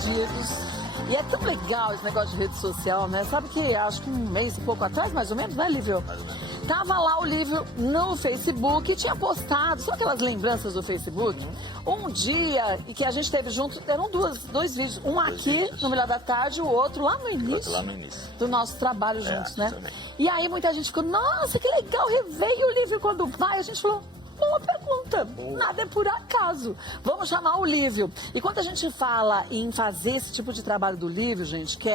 perdidos. E é tão legal esse negócio de rede social, né? Sabe que acho que um mês e pouco atrás, mais ou menos, né, Lívio? Tava lá o Lívio no Facebook e tinha postado, só aquelas lembranças do Facebook? Um dia e que a gente teve junto, eram dois vídeos. Um aqui, no Melhor da Tarde, o outro lá no início. Do nosso trabalho juntos, né? Também. E aí muita gente ficou, nossa, que legal, reveio o Lívio quando vai. A gente falou, boa pergunta, nada é por acaso. Vamos chamar o Lívio. E quando a gente fala em fazer esse tipo de trabalho do Lívio, gente, que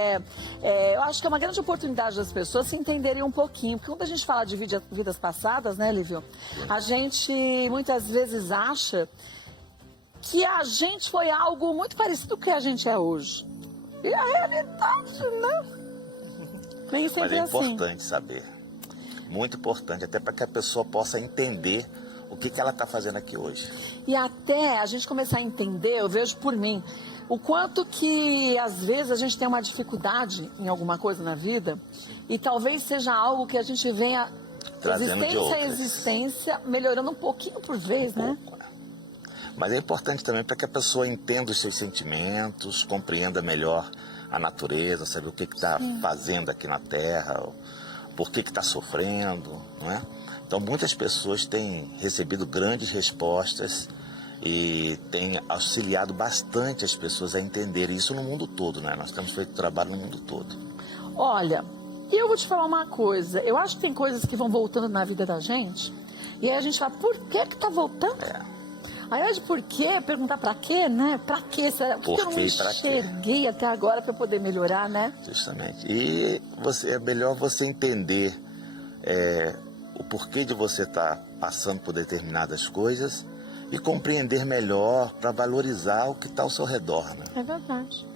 eu acho que é uma grande oportunidade das pessoas se entenderem um pouquinho. Porque quando a gente fala de vidas passadas, né, Lívio? A gente muitas vezes acha que a gente foi algo muito parecido com o que a gente é hoje. E a realidade, né? Nem sempre Mas é assim. importante saber. Muito importante, até para que a pessoa possa entender o que ela está fazendo aqui hoje. E até a gente começar a entender, eu vejo por mim, o quanto que às vezes a gente tem uma dificuldade em alguma coisa na vida e talvez seja algo que a gente venha Trazendo de existência a outras. existência, melhorando um pouquinho por vez, né? Mas é importante também para que a pessoa entenda os seus sentimentos, compreenda melhor a natureza, saber o que está fazendo aqui na Terra, por que está sofrendo, não é? Então muitas pessoas têm recebido grandes respostas e têm auxiliado bastante as pessoas a entenderem isso no mundo todo, né? Nós temos feito trabalho no mundo todo. Olha, e eu vou te falar uma coisa, eu acho que tem coisas que vão voltando na vida da gente e aí a gente fala, por que tá voltando? Aí hoje, por quê? Perguntar pra quê, né? Pra quê? Será? Por que eu não enxerguei até agora pra poder melhorar, né? Justamente. E é melhor você entender o porquê de você estar passando por determinadas coisas e compreender melhor para valorizar o que está ao seu redor, né? É verdade.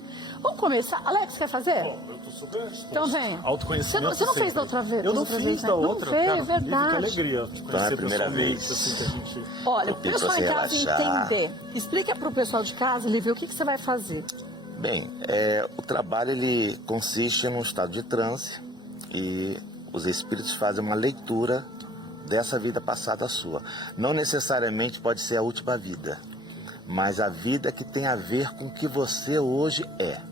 Vamos começar. Alex, quer fazer? Bom, eu tô super disposto. Então vem. Autoconhecimento Você não fez sempre. da outra vez? Eu não fiz da outra, Não fez, cara. é verdade. Que alegria. Então é a primeira vez. Assim, que a gente... Olha, Eu o pedi pessoal pra em você casa relaxar. entender. Explica pro pessoal de casa, Lívia, o que você vai fazer. Bem, o trabalho ele consiste num estado de transe e os espíritos fazem uma leitura dessa vida passada sua. Não necessariamente pode ser a última vida, mas a vida que tem a ver com o que você hoje é.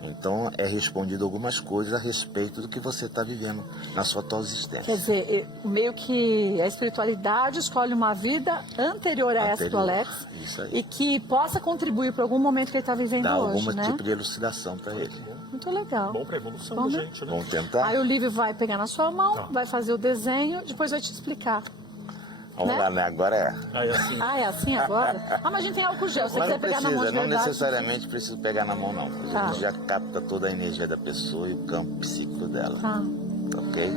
Então é respondido algumas coisas a respeito do que você está vivendo na sua atual existência. Quer dizer, meio que a espiritualidade escolhe uma vida anterior a essa do Alex. Isso aí. E que possa contribuir para algum momento que ele está vivendo Dá hoje, algum né? tipo de elucidação para ele. Muito legal. Bom pra evolução Vamos da ver? gente, né? Vamos tentar? Aí o Lívio vai pegar na sua mão, vai fazer o desenho, depois vai te explicar. Vamos lá, né? Agora é. Aí assim, Ah, é assim agora? Ah, mas a gente tem álcool gel, se você Mas quiser não pegar na mão de precisa, não verdade. necessariamente precisa pegar na mão, não. A Tá. gente já capta toda a energia da pessoa e o campo psíquico dela. Tá. Ok?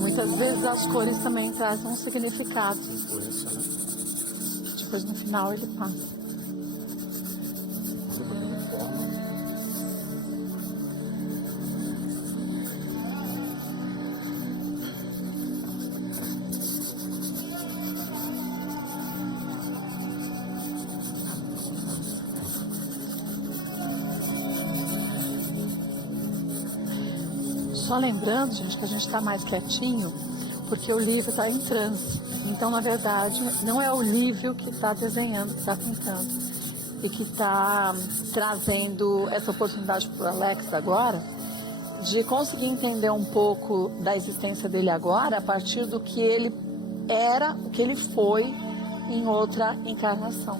Muitas vezes as cores também trazem um significado. influência, né? Depois no final ele passa. Só lembrando, gente, que a gente está mais quietinho, porque o Lívio está em transe. Então, na verdade, não é o Lívio que está desenhando, que está pintando. E que está trazendo essa oportunidade para o Alex agora, de conseguir entender um pouco da existência dele agora, a partir do que ele era, o que ele foi em outra encarnação.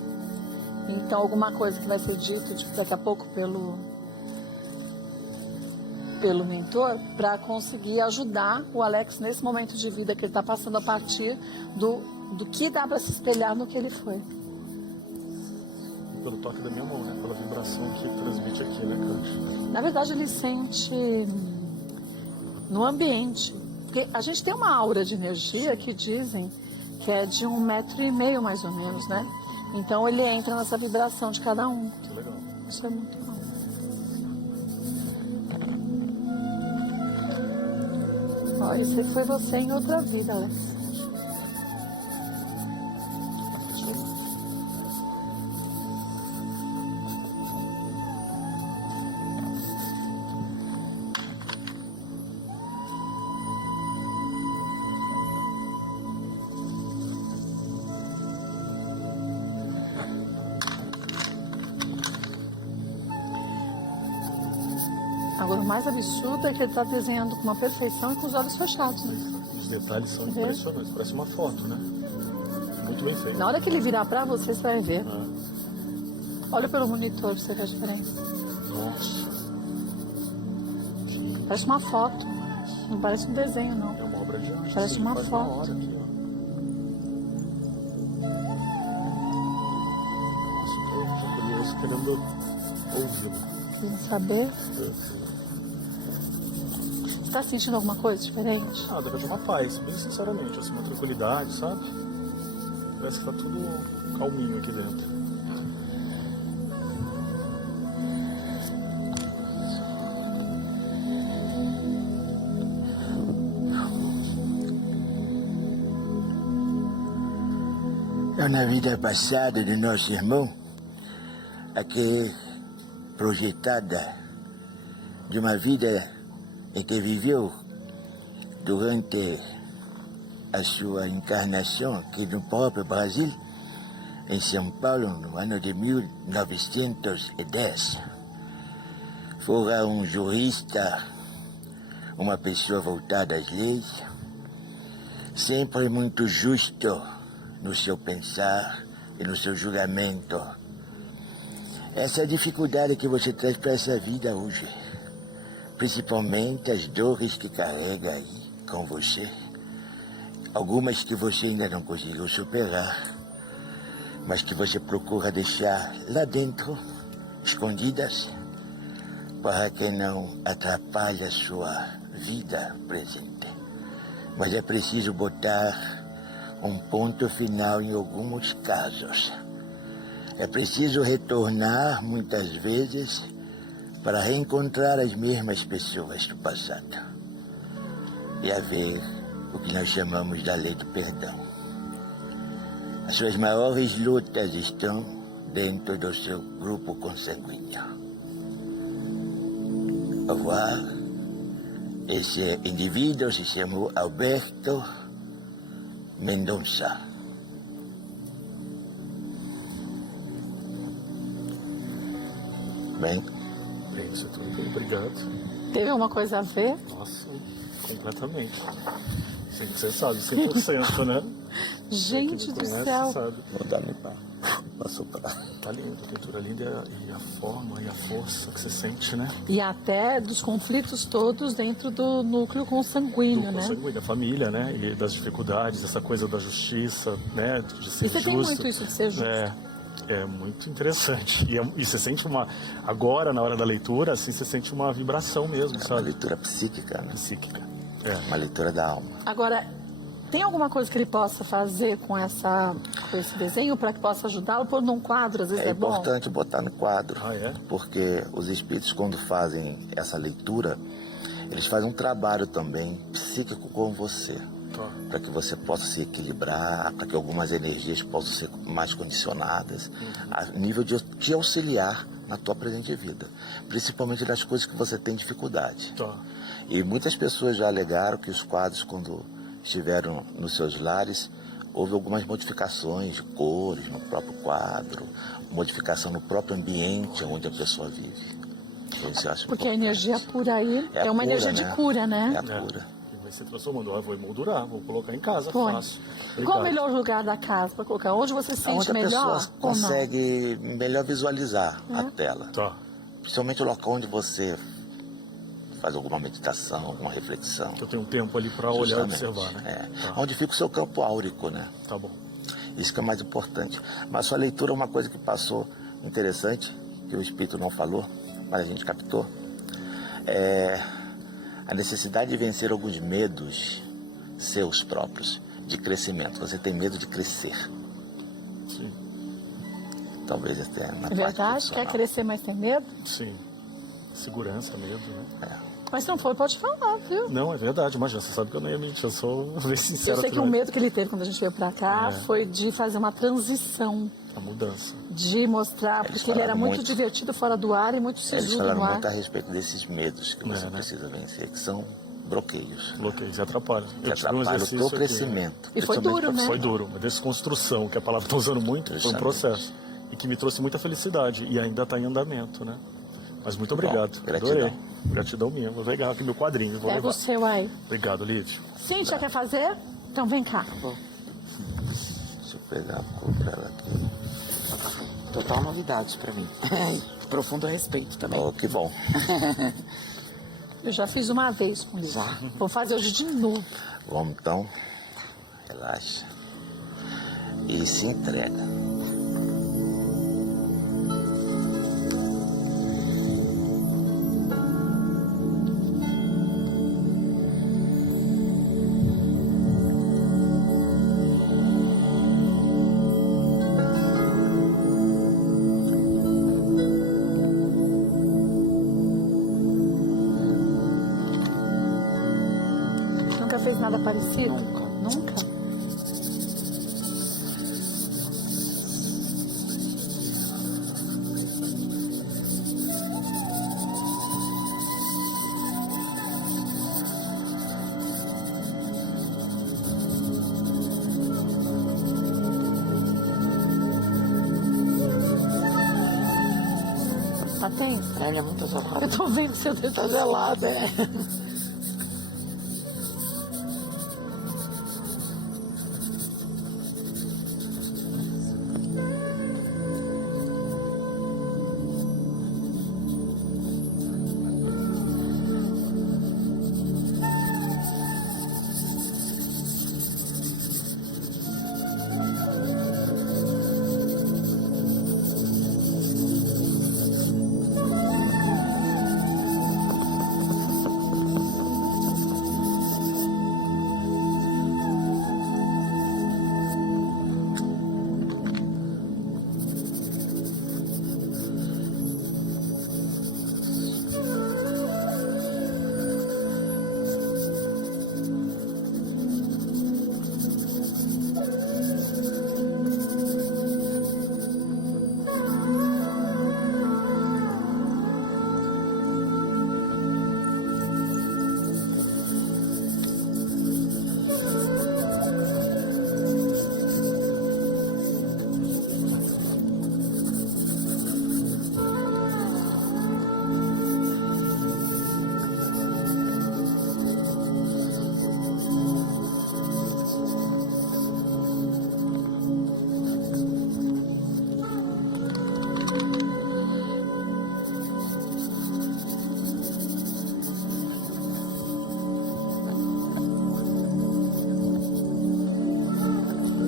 Então, alguma coisa que vai ser dito daqui a pouco pelo mentor, para conseguir ajudar o Alex nesse momento de vida que ele está passando a partir do que dá para se espelhar no que ele foi. Pelo toque da minha mão, né? Pela vibração que transmite aqui, né, cara? Na verdade, ele sente no ambiente. Porque a gente tem uma aura de energia que dizem que é de 1,5 metro mais ou menos, né? Então ele entra nessa vibração de cada um. Que legal. Isso é muito bom. Ó, isso aí foi você em outra vida, Alex. Agora, o mais absurdo é que ele está desenhando com uma perfeição e com os olhos fechados, né? Os detalhes são Vê? impressionantes, parece uma foto, né? Muito bem feito. Na hora que ele virar pra você, você vai ver. Ah, Olha pelo monitor pra você ver a diferença. nossa, Parece uma foto. Não parece um desenho, não. é uma obra de arte. Parece assim, uma faz foto. Na hora aqui, ó. Nossa, tô curioso, querendo ouvi-lo. Querem saber? Você tá sentindo alguma coisa diferente? Ah, deve ter uma paz, bem sinceramente, assim, uma tranquilidade, sabe? Parece que tá tudo calminho aqui dentro. Na vida passada de nosso irmão, aqui projetada de uma vida em que viveu durante a sua encarnação aqui no próprio Brasil, em São Paulo, no ano de 1910. Fora um jurista, uma pessoa voltada às leis, sempre muito justo no seu pensar e no seu julgamento. Essa é a dificuldade que você traz para essa vida hoje. Principalmente as dores que carrega aí com você. Algumas que você ainda não conseguiu superar, mas que você procura deixar lá dentro, escondidas, para que não atrapalhe a sua vida presente. Mas é preciso botar um ponto final em alguns casos. É preciso retornar muitas vezes para reencontrar as mesmas pessoas do passado e haver o que nós chamamos da lei do perdão. As suas maiores lutas estão dentro do seu grupo consanguíneo. Au revoir. Esse indivíduo se chamou Alberto Mendonça. Bem, Bem, isso é tudo. Obrigado. Teve alguma coisa a ver? Nossa, completamente. Sempre você sabe, 100%, né? Gente Quem me do conhece céu. sabe. Vou dar pra soprar. Tá lindo, a pintura linda e a forma e a força que você sente, né? E até dos conflitos todos dentro do núcleo consanguíneo, Do né? consanguíneo, da família, né? E das dificuldades, essa coisa da justiça, né? De ser E você justo. tem muito isso de ser justo. É muito interessante. E você sente uma... Agora, na hora da leitura, assim, você sente uma vibração mesmo, É uma sabe? leitura psíquica, né? Psíquica. Uma leitura da alma. Agora, tem alguma coisa que ele possa fazer com esse desenho para que possa ajudá-lo? Pôr num quadro, às vezes É é bom? importante botar no quadro, Ah, é? porque os espíritos, quando fazem essa leitura, eles fazem um trabalho também psíquico com você, Tá. para que você possa se equilibrar, para que algumas energias possam ser mais condicionadas, a nível de te auxiliar na tua presente vida, principalmente das coisas que você tem dificuldade. Tá. E muitas pessoas já alegaram que os quadros, quando estiveram nos seus lares, houve algumas modificações de cores no próprio quadro, modificação no próprio ambiente onde a pessoa vive. Então, isso eu acho Porque a importante. energia pura aí é a uma cura, energia de né? cura, né? É a cura. E vai se transformando. Ah, vou emoldurar, vou colocar em casa, Põe. fácil. Qual o Obrigado. melhor lugar da casa para colocar? Onde você se sente Onde a melhor? pessoa ou não? consegue melhor visualizar a tela. Tá. Principalmente o local onde você faz alguma meditação, alguma reflexão. Que eu tenho um tempo ali pra olhar e Justamente. observar, né? É. Tá. Onde fica o seu campo áurico, né? Tá bom. Isso que é mais importante. Mas sua leitura é uma coisa que passou interessante, que o Espírito não falou, mas a gente captou. É a necessidade de vencer alguns medos seus próprios, de crescimento. Você tem medo de crescer. Sim. talvez até na É parte verdade? Quer profissional. crescer, mas tem medo? Sim. Segurança, medo, né? É. Mas se não for, pode falar, viu? Não, é verdade, mas você sabe que eu não ia mentir, eu sou bem sincero. Eu sei que o medo que ele teve quando a gente veio pra cá É. foi de fazer uma transição, A mudança. de mostrar, Eles porque ele era falavam muito muito. divertido fora do ar e muito Eles sisudo falaram no ar. muito a respeito desses medos que você né? precisa vencer, que são bloqueios. Bloqueios e atrapalham. Que Eu tive um atrapalham o exercício teu aqui. crescimento. E foi principalmente duro, né? Foi duro, uma desconstrução, que é a palavra que eu tô usando muito, foi um Justamente. processo. E que me trouxe muita felicidade e ainda está em andamento, né? Mas muito obrigado. gratidão. Adorei. Gratidão minha. Vou pegar aqui meu quadrinho, vou Pega levar. o seu aí. Obrigado, Lívia. Cíntia, quer fazer? Então vem cá. Deixa eu pegar a cor pra ela aqui. Total novidade pra mim. Profundo respeito também. Oh, que bom. Eu já fiz uma vez com isso. Já? Vou fazer hoje de novo. Vamos então. Relaxa. E se entrega. Nunca fez nada parecido? Nunca. Nunca? Tá tenso? Ele é muito gelado. Eu tô vendo que seu dedo Tá gelado, é.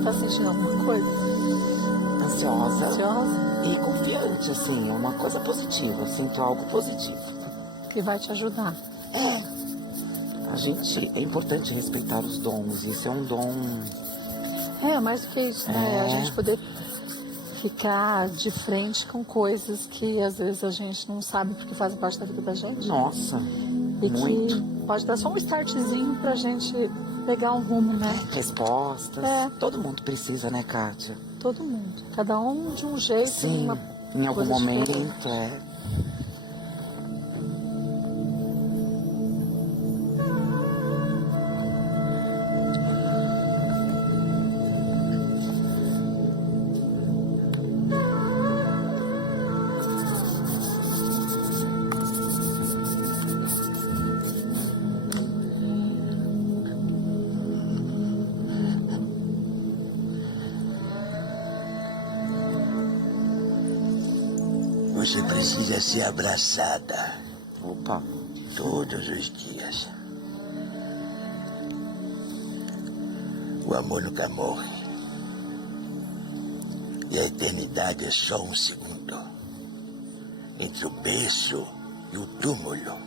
Tá sentindo alguma coisa? Ansiosa Ansiosa? e confiante, assim. É uma coisa positiva. Eu sinto algo positivo. Que vai te ajudar. A gente... É importante respeitar os dons. Isso é um dom... É, mais do que isso, né? É. A gente poder ficar de frente com coisas que às vezes a gente não sabe porque fazem parte da vida da gente. Nossa, E muito. que pode dar só um startzinho pra gente pegar um rumo, né? Respostas. É. Todo mundo precisa, né, Kátia? Todo mundo. Cada um de um jeito. Sim, uma em algum coisa momento, diferente. é. Você precisa ser abraçada Opa, todos os dias. O amor nunca morre. E a eternidade é só um segundo. Entre o berço e o túmulo.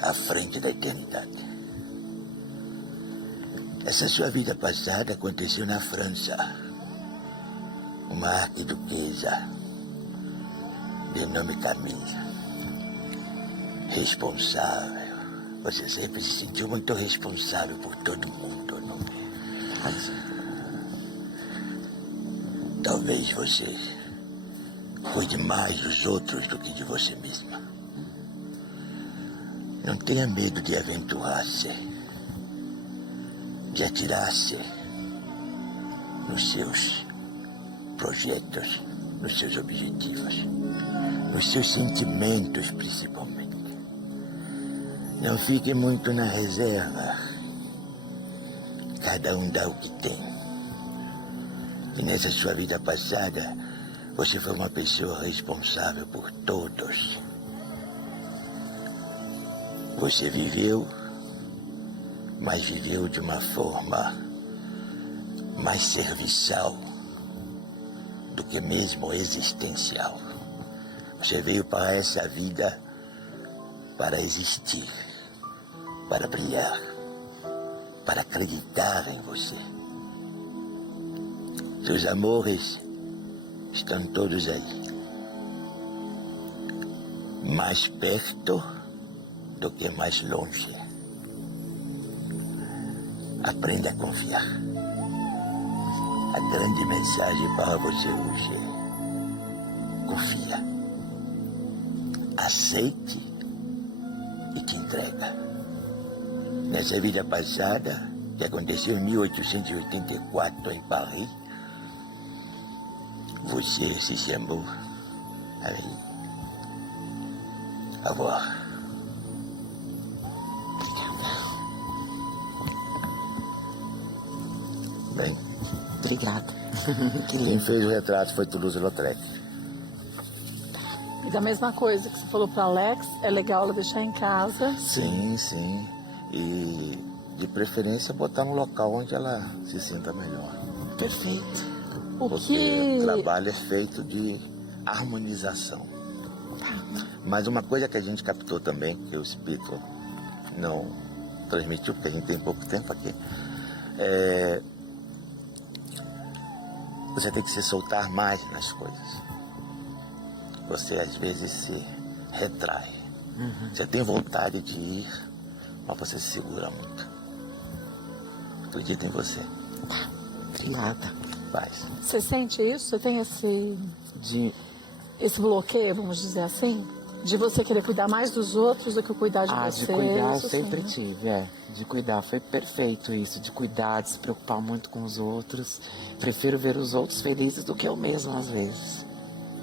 À frente da eternidade. Essa sua vida passada aconteceu na França. uma arquiduquesa de nome Camila. Responsável. Você sempre se sentiu muito responsável por todo mundo, não é? Talvez você cuide mais dos outros do que de você mesma. Não tenha medo de aventurar-se, de atirar-se nos seus projetos, nos seus objetivos, nos seus sentimentos principalmente. Não fique muito na reserva. Cada um dá o que tem. E nessa sua vida passada, você foi uma pessoa responsável por todos. Você viveu, mas viveu de uma forma mais serviçal do que mesmo existencial. Você veio para essa vida para existir, para brilhar, para acreditar em você. Seus amores estão todos aí, mais perto do que mais longe. Aprenda a confiar. A grande mensagem para você hoje é: confia, aceite e te entrega. Nessa vida passada, que aconteceu em 1884 em Paris, você se chamou Avoir. Bem, Obrigada. Que Quem lindo. fez o retrato foi Toulouse-Lautrec. E da mesma coisa que você falou para Alex, é legal ela deixar em casa. Sim, sim. E de preferência botar no local onde ela se sinta melhor. Perfeito. O Porque que... o trabalho é feito de harmonização. Mas uma coisa que a gente captou também, que o Espírito não transmitiu, porque a gente tem pouco tempo aqui, é... você tem que se soltar mais nas coisas. Você às vezes se retrai. Você tem vontade de ir, mas você se segura muito. Acredita em você. Obrigada. Faz. Você sente isso? Você tem esse bloqueio, vamos dizer assim? De você querer cuidar mais dos outros do que cuidar de você? De cuidar eu isso sempre sim, né? tive, de cuidar. Foi perfeito isso, de cuidar, de se preocupar muito com os outros. Prefiro ver os outros felizes do que eu mesmo, às vezes.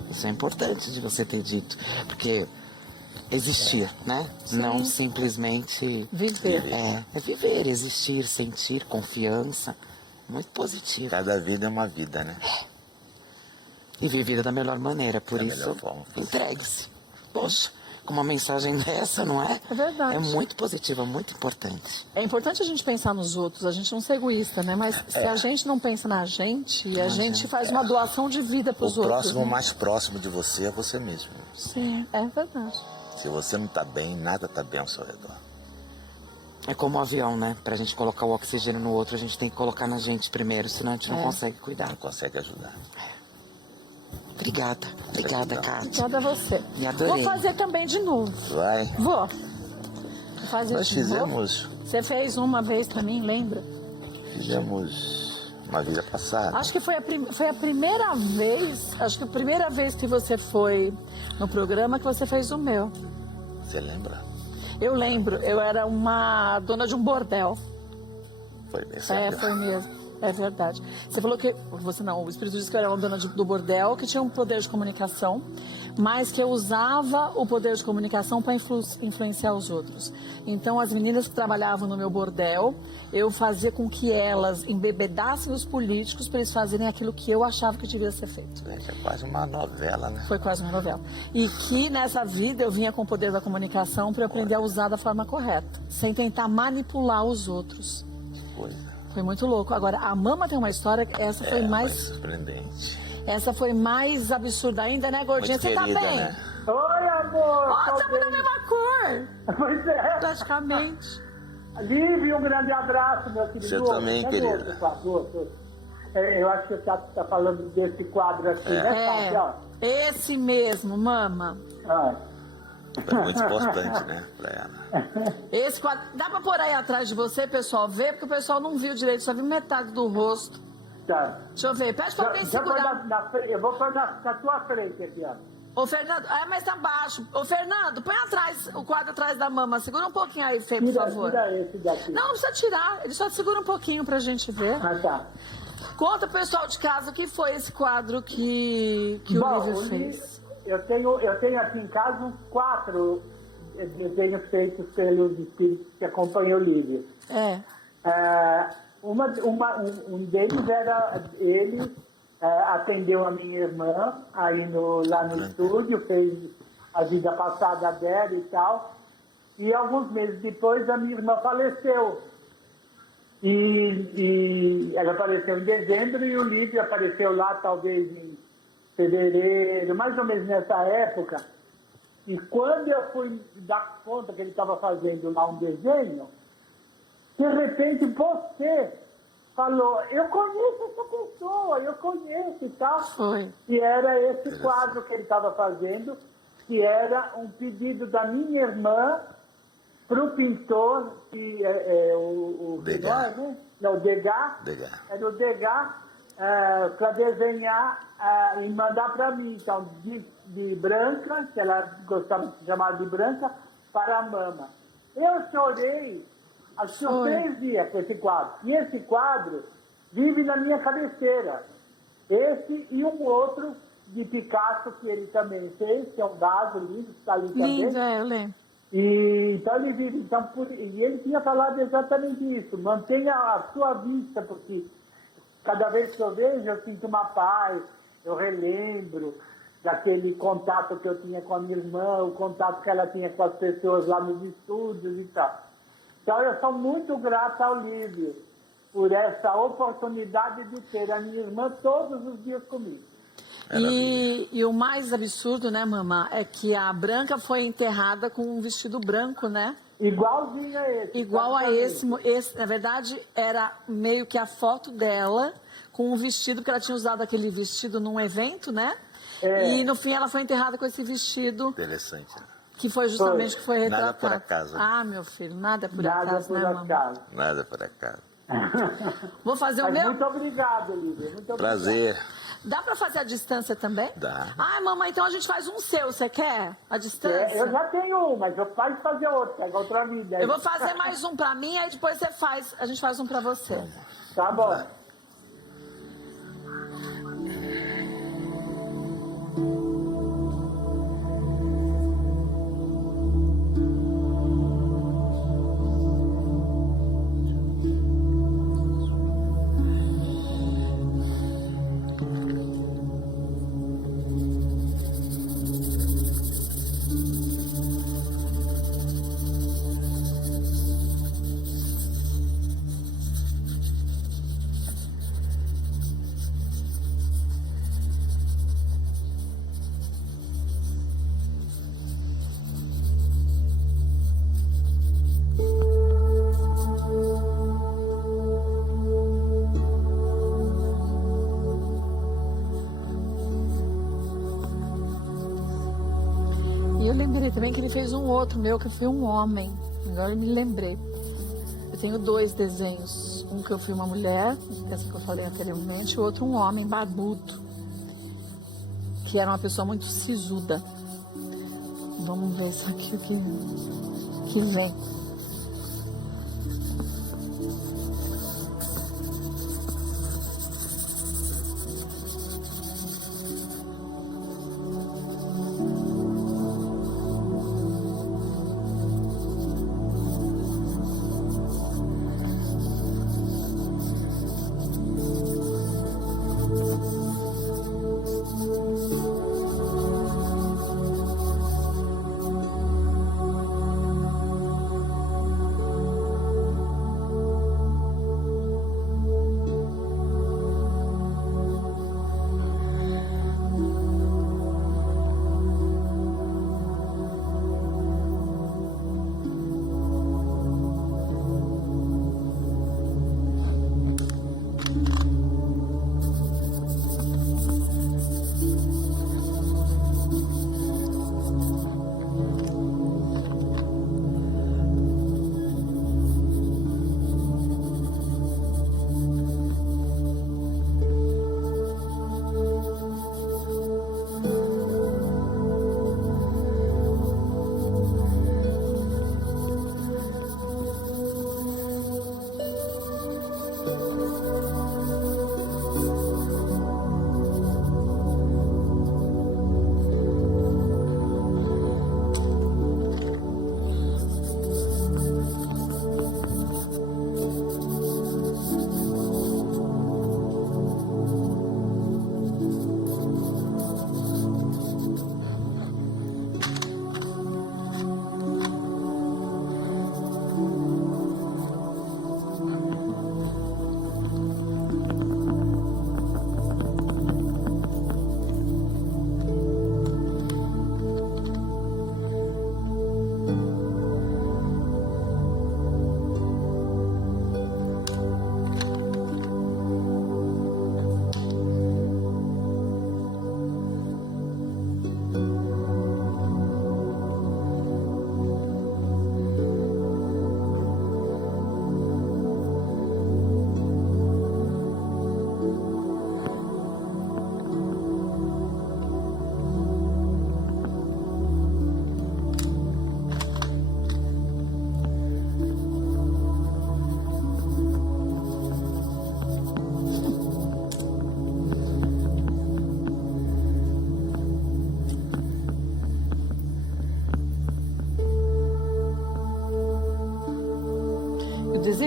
Isso é importante de você ter dito, porque existir, né? Não simplesmente... Viver. É viver, existir, sentir, confiança. Muito positivo. Cada vida é uma vida, né? E vivida da melhor maneira, por Da isso, melhor forma. entregue-se. Poxa, com uma mensagem dessa, não é? É verdade. É muito positiva, muito importante. É importante a gente pensar nos outros, a gente não ser egoísta, né? Mas se a gente não pensa na gente, a gente faz uma doação de vida para os O outros. próximo né? mais próximo de você é você mesmo. Sim, é verdade. Se você não está bem, nada está bem ao seu redor. É como o avião, né? Pra gente colocar o oxigênio no outro, a gente tem que colocar na gente primeiro, senão a gente não consegue cuidar. Não consegue ajudar. Obrigada, obrigada, Kátia. Obrigada a você. E adorei. Vou fazer também de novo. Vai. Vou fazer Nós de novo. fizemos Você fez uma vez pra mim, lembra? uma vida passada. Acho que foi a primeira vez, que você foi no programa que você fez o meu. Você lembra? Eu lembro, eu era uma dona de um bordel. Foi bem É, certo. foi mesmo. É verdade. Você falou que... Você não, o Espírito disse que eu era uma dona do bordel, que tinha um poder de comunicação, mas que eu usava o poder de comunicação para influenciar os outros. Então, as meninas que trabalhavam no meu bordel, eu fazia com que elas embebedassem os políticos para eles fazerem aquilo que eu achava que devia ser feito. É quase uma novela, né? Foi quase uma novela. E que nessa vida eu vinha com o poder da comunicação para aprender a usar da forma correta, sem tentar manipular os outros. Que coisa. Foi muito louco. Agora, a Mama tem uma história, essa foi mais... surpreendente. Essa foi mais absurda ainda, né, gordinha? Muito Você tá querida, bem? né? Oi, amor! Ó, tô estamos da bem. mesma cor, Pois é. praticamente. Lívia, um grande abraço, meu querido. Você também, Cadê querida. outro, por favor? Eu acho que você está falando desse quadro aqui, né, Fábio? Ó. Esse mesmo, mama. Ah, É muito importante, né, para ela. Esse quadro. Dá pra pôr aí atrás de você, pessoal, ver? Porque o pessoal não viu direito, só viu metade do rosto. tá. Deixa eu ver. Pede pra alguém Já põe segurar. na frente, eu vou pôr na tua frente aqui, ó. Ô, Fernando, mas tá baixo. Ô, Fernando, põe atrás, o quadro atrás da mama. Segura um pouquinho aí, Fê, por favor. Tira esse daqui. Não, não precisa tirar. Ele só segura um pouquinho pra gente ver. Ah, tá. Conta pro pessoal de casa o que foi esse quadro que o Bom, Lívio fez. eu tenho aqui em casa uns 4 desenhos feitos pelos espíritos que acompanham o Lívio. Um deles era ele atendeu a minha irmã aí lá no estúdio, fez a vida passada dela e tal. E alguns meses depois a minha irmã faleceu. E ela apareceu em dezembro e o Lívio apareceu lá talvez em fevereiro, mais ou menos nessa época. E quando eu fui dar conta que ele estava fazendo lá um desenho, de repente você falou, eu conheço essa pessoa, eu conheço e tal. Foi. E era esse quadro que ele estava fazendo, que era um pedido da minha irmã para o pintor, que é o Degas. né? Não, o Degas. Era o Degas para desenhar e mandar para mim. Então, de branca, que ela gostava de chamar de branca, para a mama. Eu chorei, acho que uns 3 dias com esse quadro. E esse quadro vive na minha cabeceira. Esse e um outro de Picasso que ele também fez, que é um vaso lindo, que está ali também. Lindo, eu lembro. E, então ele vive, e ele tinha falado exatamente isso, mantenha a sua vista, porque cada vez que eu vejo eu sinto uma paz, eu relembro daquele contato que eu tinha com a minha irmã, o contato que ela tinha com as pessoas lá nos estúdios e tal. Então eu sou muito grata ao Lívio por essa oportunidade de ter a minha irmã todos os dias comigo. E o mais absurdo, né, mamãe, é que a Branca foi enterrada com um vestido branco, né? Igualzinho a esse. Igual a esse. Na verdade, era meio que a foto dela com um vestido, porque ela tinha usado aquele vestido num evento, né? E no fim ela foi enterrada com esse vestido. Interessante, né? Que foi justamente que foi retratado. Nada por acaso. Ah, meu filho, nada por Nada acaso, por né, mamãe? acaso. Nada por acaso. Vou fazer o Mas meu. muito obrigado, Lívia. Muito obrigado. Prazer. Dá pra fazer a distância também? Dá. Ai, mamãe, então a gente faz um seu, você quer? A distância? Eu já tenho um, mas eu posso fazer outro, pega outra vida. Eu vou fazer mais um pra mim, aí depois você faz, a gente faz um pra você. Tá bom. E eu lembrei também que ele fez um outro meu, que eu fui um homem. Agora eu me lembrei. Eu tenho 2 desenhos. Um que eu fui uma mulher, essa que eu falei anteriormente, e o outro um homem barbudo, que era uma pessoa muito sisuda. Vamos ver isso aqui o que vem.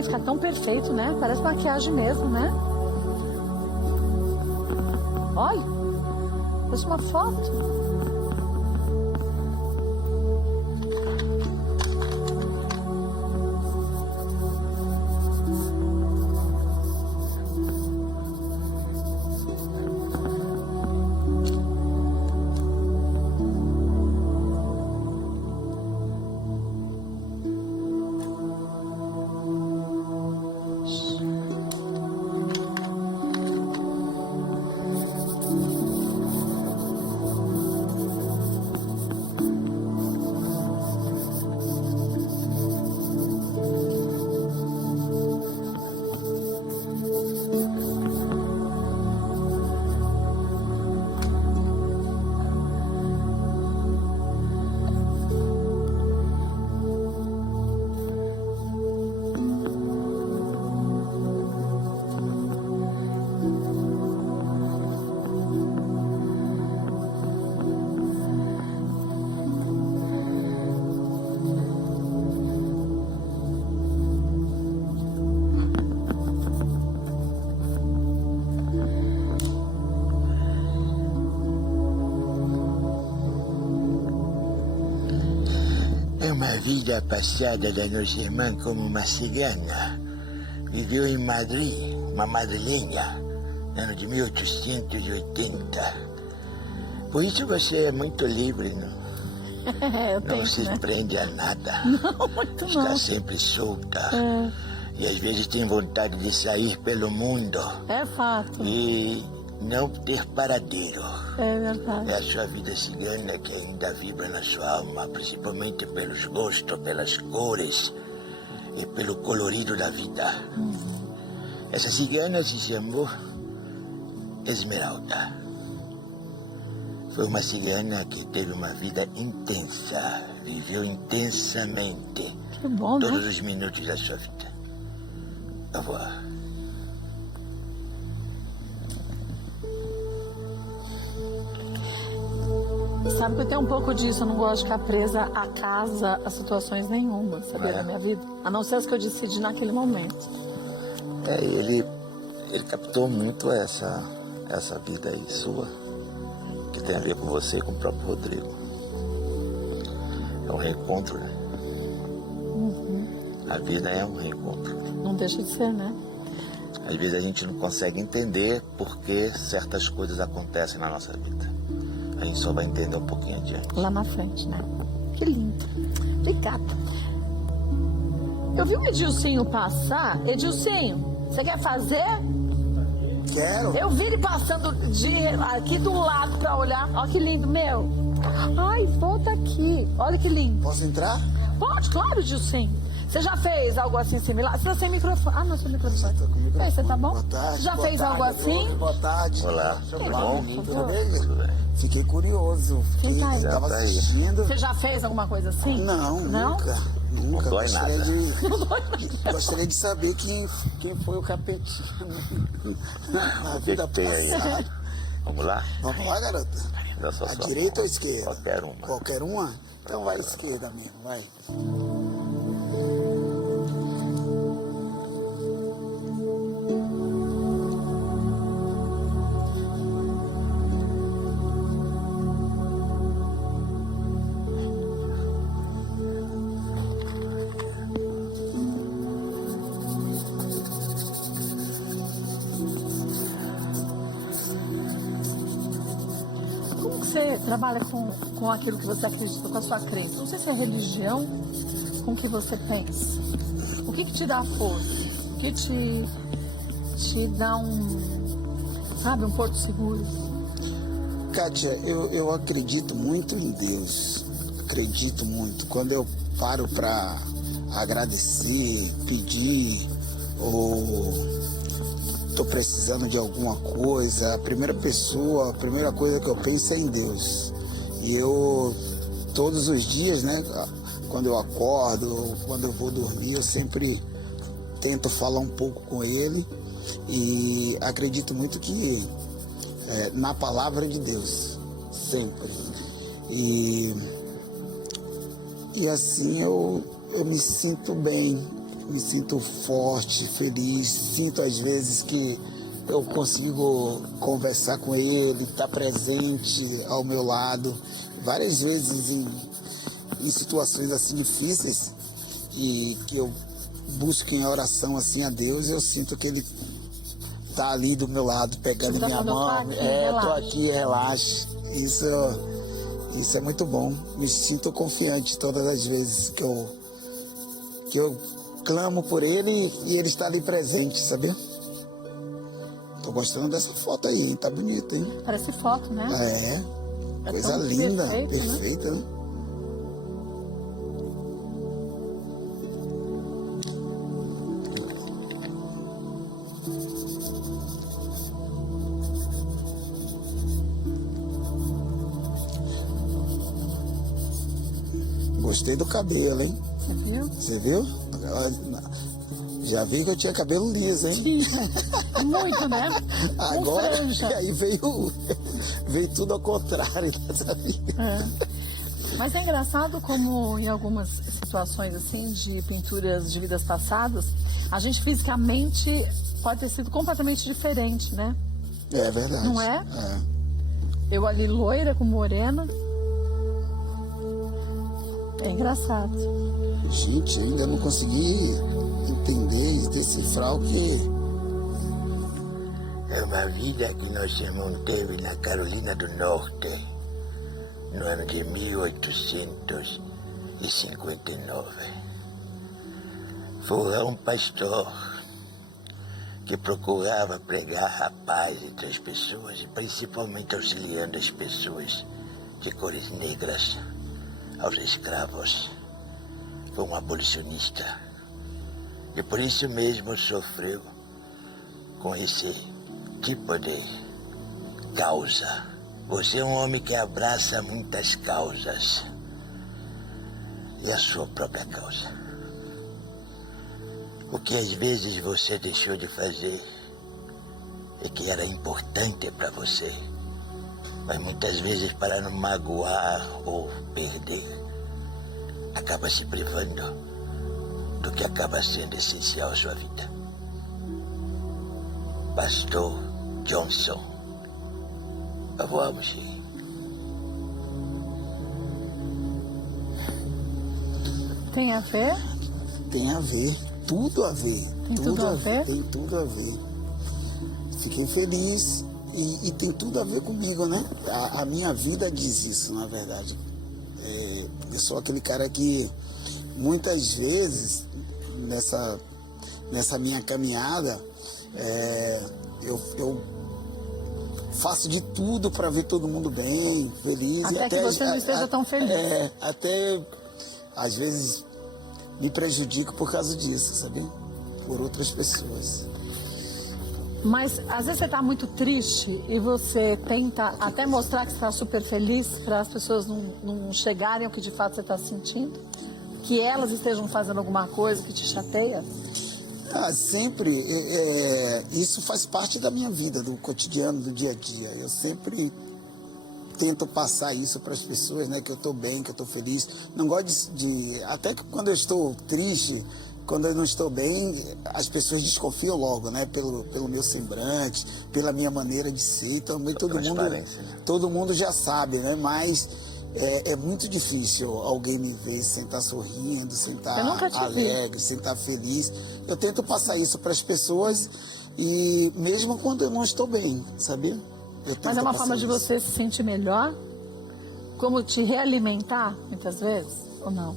fica tão perfeito, né? Parece maquiagem mesmo, né? Olha, parece uma foto. Uma vida passada da nossa irmã como uma cigana. Viveu em Madrid, uma madrilenha, no ano de 1880. Por isso você é muito livre, não, Eu não tenho, se né? prende a nada. Não, muito Está não. sempre solta. E às vezes tem vontade de sair pelo mundo É fato, e não ter paradeiro. é verdade. É a sua vida cigana que ainda vibra na sua alma, principalmente pelos gostos, pelas cores e pelo colorido da vida. Essa cigana se chamou Esmeralda. Foi uma cigana que teve uma vida intensa, viveu intensamente Que bom, né? todos os minutos da sua vida. Au revoir. Sabe que eu tenho um pouco disso, eu não gosto de ficar presa a casa, a situações nenhuma, sabia, da minha vida? A não ser as que eu decidi naquele momento. Ele captou muito essa vida aí sua, que tem a ver com você e com o próprio Rodrigo. É um reencontro, né? A vida é um reencontro. Não deixa de ser, né? Às vezes a gente não consegue entender por que certas coisas acontecem na nossa vida. A gente só vai entender um pouquinho adiante. Lá na frente, né? Que lindo. Obrigada. Eu vi o Edilcinho passar. Edilcinho, você quer fazer? Quero. Eu vi ele passando aqui do lado pra olhar. Olha que lindo, meu. Ai, volta aqui. Olha que lindo. Posso entrar? Pode, claro, Edilcinho. Você já fez algo assim similar? Você tá sem microfone. Ah, não, seu microfone. Tô com o microfone. E aí, você tá bom? Boa tarde. Você já boa fez tarde, algo assim? Boa tarde. Olá, tudo bom? Tudo bem? Tudo bem. Fiquei curioso. Senta aí. Tava Tá aí. assistindo. Você já fez alguma coisa assim? Não, Não? nunca. Não dói nada. Gostaria de saber quem foi o capetinho na O que vida que tem aí? passada. Vamos lá? Vamos lá, garota. Dá só A sua direita mão. ou a esquerda? Qualquer uma. Qualquer uma? Então vai à esquerda mesmo, vai. Como que você trabalha com aquilo que você acredita, com a sua crença? Não sei se é religião, com o que você pensa. O que te dá força? O que te dá um porto seguro? Kátia, eu acredito muito em Deus. Acredito muito. Quando eu paro para agradecer, pedir, ou estou precisando de alguma coisa, a primeira coisa que eu penso é em Deus. E eu, todos os dias, né, quando eu acordo, quando eu vou dormir, eu sempre tento falar um pouco com Ele e acredito muito que na palavra de Deus, sempre. E assim eu me sinto bem. me sinto forte, feliz, sinto às vezes que eu consigo conversar com ele, estar presente ao meu lado, várias vezes em situações assim difíceis e que eu busco em oração assim a Deus, eu sinto que ele tá ali do meu lado, pegando minha mão, tô aqui, relaxa. Isso é muito bom. Me sinto confiante todas as vezes que eu clamo por ele e ele está ali presente, sabe? Tô gostando dessa foto aí, hein? Tá bonita, hein? Parece foto, né? É, coisa linda, perfeita, perfeita, né? Gostei do cabelo, hein? Você viu? Você viu? Já vi que eu tinha cabelo liso, hein? Muito, né? Agora, franja. aí veio tudo ao contrário dessa vida. Mas é engraçado como em algumas situações assim de pinturas de vidas passadas, a gente fisicamente pode ter sido completamente diferente, né? É verdade. Não é? Eu ali loira com morena. É engraçado. Gente, ainda não consegui entender e decifrar o que É uma vida que nosso irmão teve na Carolina do Norte, no ano de 1859. Foi um pastor que procurava pregar a paz entre as pessoas e principalmente auxiliando as pessoas de cores negras, aos escravos. Foi um abolicionista e por isso mesmo sofreu com esse tipo de causa. Você é um homem que abraça muitas causas e a sua própria causa. O que às vezes você deixou de fazer e que era importante para você, mas muitas vezes para não magoar ou perder, acaba se privando do que acaba sendo essencial à sua vida. Pastor Johnson, vamos ir. Tem a ver? tem a ver, tudo a ver. Tem tudo a ver? Tem tudo a ver. Fiquei feliz e tem tudo a ver comigo, né? A minha vida diz isso, na verdade. Eu sou aquele cara que muitas vezes nessa minha caminhada eu faço de tudo para ver todo mundo bem, feliz. Até que você não esteja tão feliz. Até às vezes me prejudico por causa disso, sabe? Por outras pessoas. Mas às vezes você está muito triste e você tenta até mostrar que você está super feliz para as pessoas não chegarem ao que de fato você está sentindo? Que elas estejam fazendo alguma coisa que te chateia? Sempre. Isso faz parte da minha vida, do cotidiano, do dia a dia. Eu sempre tento passar isso para as pessoas, né? Que eu estou bem, que eu estou feliz. Não gosto de... Até que quando eu estou triste, quando eu não estou bem, as pessoas desconfiam logo, né? Pelo meu semblante, pela minha maneira de ser. Também todo mundo já sabe, né? Mas é muito difícil alguém me ver sem estar sorrindo, sem estar alegre, sem estar feliz. Eu tento passar isso para as pessoas e mesmo quando eu não estou bem, sabia? Mas é uma forma de você se sentir melhor? Como te realimentar, muitas vezes? Ou não?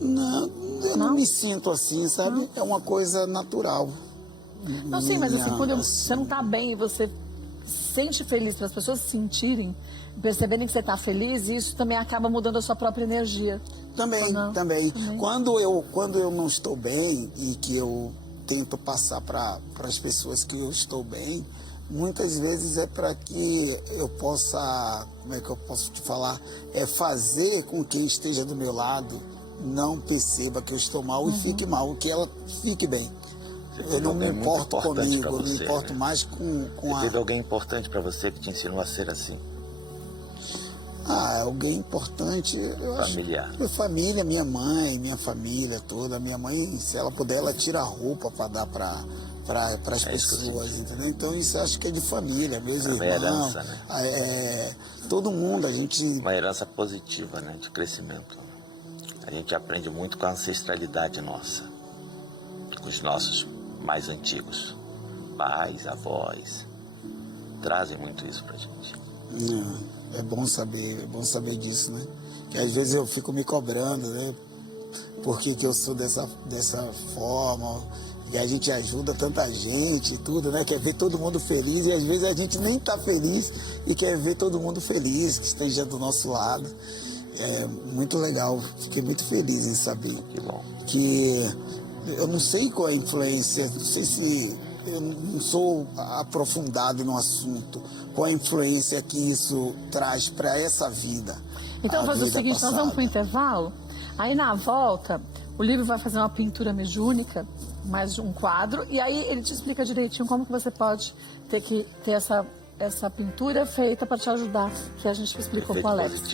Não, eu não me sinto assim, sabe? Não? É uma coisa natural. Não, sim, mas assim, quando você não está bem e você sente feliz para as pessoas se sentirem, perceberem que você está feliz, isso também acaba mudando a sua própria energia. Também. Quando eu não estou bem e que eu tento passar para as pessoas que eu estou bem, muitas vezes é para que eu possa, como é que eu posso te falar, fazer com que quem esteja do meu lado não perceba que eu estou mal e fique mal, que ela fique bem. Eu não me importo comigo, eu me importo mais com a... Teve alguém importante para você que te ensinou a ser assim? Alguém importante, eu acho. Familiar. Minha família, minha mãe, minha família toda. Minha mãe, se ela puder, ela tira a roupa para dar para as pessoas, entendeu? Então isso eu acho que é de família, meus uma irmãos. herança, né? Todo mundo, a gente. Uma herança positiva, né? De crescimento. A gente aprende muito com a ancestralidade nossa, com os nossos mais antigos. Pais, avós, trazem muito isso pra gente. É bom saber disso, né? Que às vezes eu fico me cobrando, né? Por que eu sou dessa forma? E a gente ajuda tanta gente e tudo, né? Quer ver todo mundo feliz e às vezes a gente nem tá feliz e quer ver todo mundo feliz, que esteja do nosso lado. É muito legal, fiquei muito feliz em saber. Que bom. Que eu não sei qual é a influência, não sei se eu não sou aprofundado no assunto, qual a influência que isso traz para essa vida. Então, vamos fazer o seguinte, nós vamos para o intervalo, aí na volta, o livro vai fazer uma pintura mediúnica, mais um quadro, e aí ele te explica direitinho como que você pode ter essa pintura feita para te ajudar, que a gente explicou com o Alex.